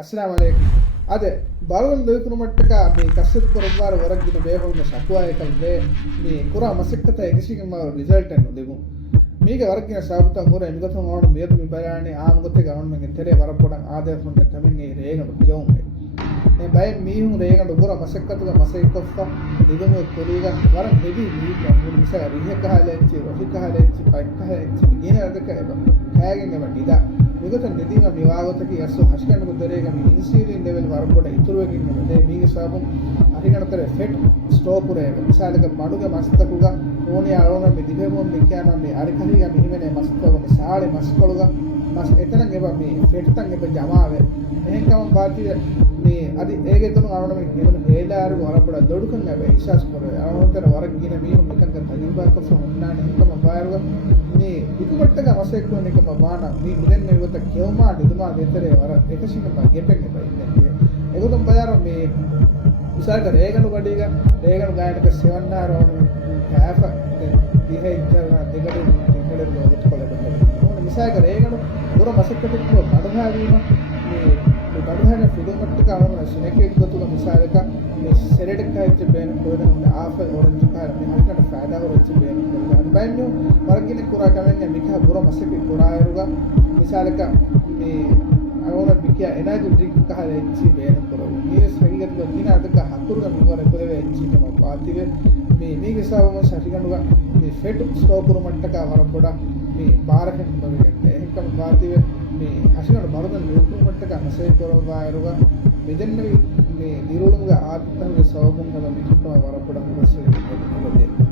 अस्सलाम वालेकुम अदे बालन दोयकुनु मट्टका मी कसरत कोरबार वरगिन बेहोल्ನ ಶಕ್ವಾಯ ಕಲ್ದೆ मी ಕುರಾ ಮಸಕ್ಕತ ಎಗಿಸಿಗೆ ಮಾ ರಿಸಲ್ಟ್ ಅನ್ನು ದೆಗು ಮೀಗೆ ವರಗಿನ ಸಾಬತ ಮುರ ಎಮಿಗತ ನೋಣ ಮೇದು ಮಿ ಬಯಾನಿ ಆ ಮುಗತೆ ಗವನ್ ಮೆಗೆ ತೆರೆ ವರಪೊಡ ಆದೇಶ ಮುಂದೆ ಕಮಿಂಗೆ ರೇಗಡು ಕ್ಯೋಂಗೆ ನೆ ಬಯ ಮೀಹು ರೇಗಡು ಕುರಾ ಮಸಕ್ಕತಗ ಮಸೈಕೊಫ ನಿದುಮೆ ಕೊಲಿಗ ವರ ನೆದಿ ಮೀಕ ಮುರು ಮಿಸ ರಿಹಕ ಹಾಲೆಚ್ಚಿ ರಫಿಕ ಹಾಲೆಚ್ಚಿ ಪೈಕ ಹಾಲೆಚ್ಚಿ ಏನ ಅದಕ ಎಬ ಕಾಯಗೆ ಎಬ ನಿದಾ मिगत निदीम मिवागतकी यसो हस्कंड गुदरेगा मी इन्सुलिन लेवल वरपොඩ ඉතුරුවකින් නෙමෙයි මේගේ සාබුන් අරිගණතර ෆෙට් ස්ටෝක් උරේක මිසාලක මඩුගේ මස්තකුග ඕනේ ආවම මේ දිවෙමොන් මිකියානම් මේ අරිකලිය මිහිමනේ මස්තව මිසාලේ මස්කලුග මස් එතන ගෙබ මේ ෆෙට් තන් ගෙබ ජමාවේ එහෙකම ಬಾತಿ මේ අදි ඒගේ තුන ආවම මේ ගෙන හේලාරු වරපොඩ දොඩුකන් නැවේ ඉස්සස් කරේ ආවතර වරක් ගින මීහු මිකන් තනිබා කොෆ උන්නානේ එකම බායරුව මේ ඉක්මට්ටක වශයෙන් එකම බාන මේ මුදෙන් නෙවත කියවමා දෙතුමා දෙතරේ වර එකසික ගෙපෙන්න බයි එගොතම් බයාර මේ විසාරක රේගණු ගඩේක රේගණු ගායනක සෙවන්නාරෝ හැප දිහේ ඉතර දෙකඩේ දෙකඩේ ගොත් කොලද ඕන විසාරක රේගණු දුර මසක්කට බඩහා වීම මේ බඩහාන ෆිඩමට්ටක ආවම සිනකේ ගොතුක විසාරක මේ සෙරෙඩ් කයිච්ච බේන කොරන ආෆ ඔරෙන්ජ් කාර මේ හරියට ෆායදා ඔරෙන්ජ් බේන බයින්නු වරකින කුරා කවෙන්නේ මික බුර මසකේ කුරායරුගා මිසාලක මේ අරෝන පිකිය එනර්ජි ඩ්‍රින්ක් කහල එච්චි බේන කරෝ මේ ස්වගිගත දින අදක හකුරුග මිවර කොලෙ එච්චි තම පාතිවේ මේ මේගේ සාවම ශරිගණුගා මේ ෆෙට් ස්ටෝක් කුරු මට්ටක වරපොඩ මේ බාරකෙන් බගෙන්නේ එකම පාතිවේ මේ හසිගණ බරදන් කුරු මට්ටක අසේ කරවායරුගා මෙදෙන්නේ මේ දිරුළුගා ආත්මගේ සවමුන් කල මිකම වරපොඩ කුරසේ